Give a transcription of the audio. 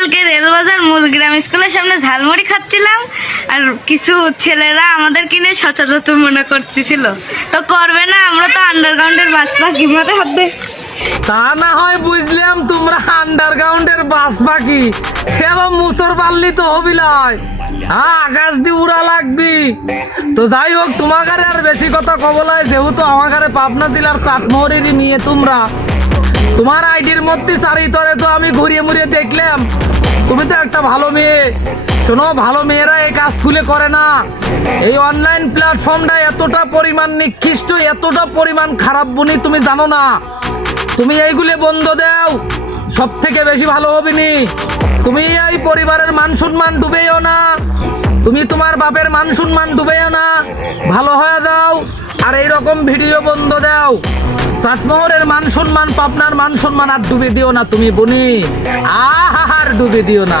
কালকে রেলবাজার মূলগ্রাম স্কুলের সামনে ঝালমুড়ি খাচ্ছিলাম আর কিছু ছেলেরা আমাদের কিনে সচেতন মনে করতেছিল। তো করবে না, আমরা তো আন্ডারগ্রাউন্ডের বাস পাখি মাথায় হাত দে। তা না হয় বুঝলাম তোমরা আন্ডারগ্রাউন্ডের বাস পাখি, এবার মুসর পারলি তো হবিলাই। হ্যাঁ, আকাশ দিয়ে উড়া লাগবি। তো যাই হোক, তোমাকে আর বেশি কথা কবলায়, যেহেতু আমাকে পাবনা জেলার চাটমোহরেরই মেয়ে তোমরা, তোমার আইডির মধ্যে চারিতরে তো আমি ঘুরিয়ে মুড়িয়ে দেখলাম তুমি তো একটা ভালো মেয়ে। শোনো, ভালো মেয়েরা এই কাজ খুলে করে না। এই অনলাইন প্ল্যাটফর্মটা এতটা পরিমাণ নিকৃষ্ট, এতটা পরিমাণ খারাপ বনি তুমি জানো না। তুমি এইগুলো বন্ধ দাও, সব থেকে বেশি ভালো হবে নি। তুমি এই পরিবারের মান সম্মান ডুবেও না, তুমি তোমার বাপের মান সম্মান ডুবেও না, ভালো হয়ে দাও। আর এইরকম ভিডিও বন্ধ দাও। চাটমোহরের মান সম্মান, পাবনার মান সম্মান আর ডুবে দিও না তুমি বনি, আর ডুবে দিও না।